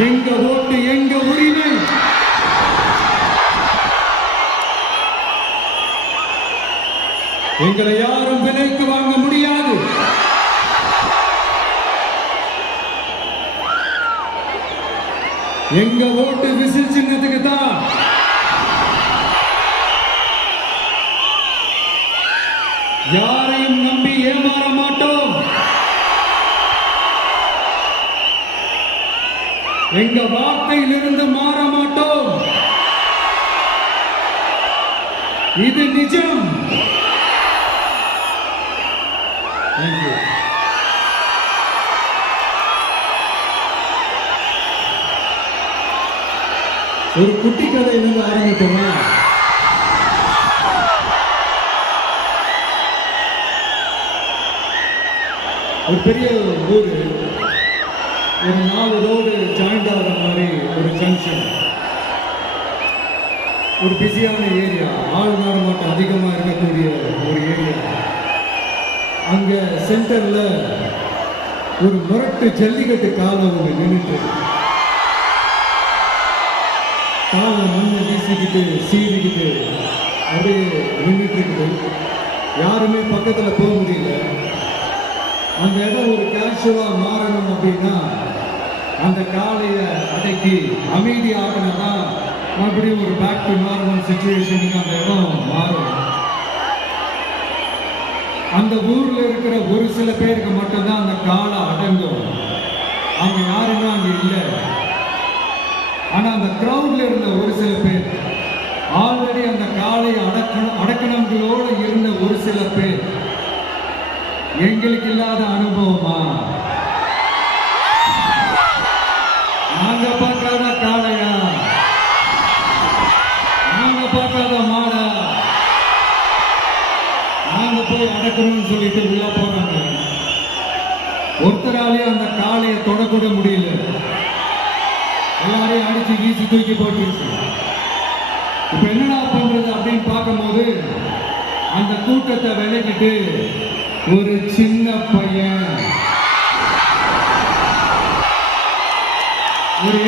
எங்க ஓட்டு எங்க உரிமை. எங்களை யாரும் விலைக்கு வாங்க முடியாது. எங்க ஓட்டு விசில் சின்னத்துக்கு தான். யாரையும் நம்பி ஏமாற மாட்டோம். எங்க வார்த்தையிலிருந்து மாற மாட்டோம். இது நிஜம். ஒரு குட்டி கதையிலிருந்து ஆரம்பிப்போமா? ஒரு பெரிய ஊரு, ஒரு 4 ரோடு ஜாயிண்ட் ஆகிற மாதிரி ஒரு ஜங்ஷன், ஒரு பிஸியான ஏரியா, ஆள் நடமாட்டம் அதிகமாக இருக்கக்கூடிய ஒரு ஏரியா. அங்கே சென்டரில் ஒரு முரட்டு ஜல்லிக்கட்டு காலை ஒன்று நின்றுட்டு, காலை மண்ணை வீசிக்கிட்டு சீறிக்கிட்டு அப்படியே நின்றுட்டு இருக்குது. யாருமே பக்கத்தில் போக முடியல. அந்த இடம் ஒரு கேஷுவலாக மாறணும் அப்படின்னா அந்த காலையை அடக்கி அமைதியாகனா மறுபடியும் ஒரு பேக் டு நார்மல் சிச்சுவேஷனுக்கு அந்த இடம் மாறும். அந்த ஊர்ல இருக்கிற ஒரு சில பேருக்கு மட்டும்தான் அந்த காலை அடங்கும். அவங்க யாருன்னா அங்க இல்லை. ஆனா அந்த கிரௌட்ல இருந்த ஒரு சில பேர், ஆல்ரெடி அந்த காலை அடக்கணங்களோட இருந்த ஒரு சில பேர், எங்களுக்கு இல்லாத அனுபவமா? நாங்க பார்க்காத காளையா? நாங்க பார்க்காத மாடா? நாங்க போய் அடக்கணும்னு சொல்லிட்டு உள்ள போறாங்க. ஒருத்தராலே அந்த காளையை தொடக்கூட முடியல. எல்லாரையும் அடிச்சு வீசி தூக்கி போட்டுருச்சு. இப்ப என்னடா பண்றது அப்படின்னு பார்க்கும்போது அந்த கூட்டத்தை விலக்கிட்டு ஒரு சின்ன பையன், ஒரு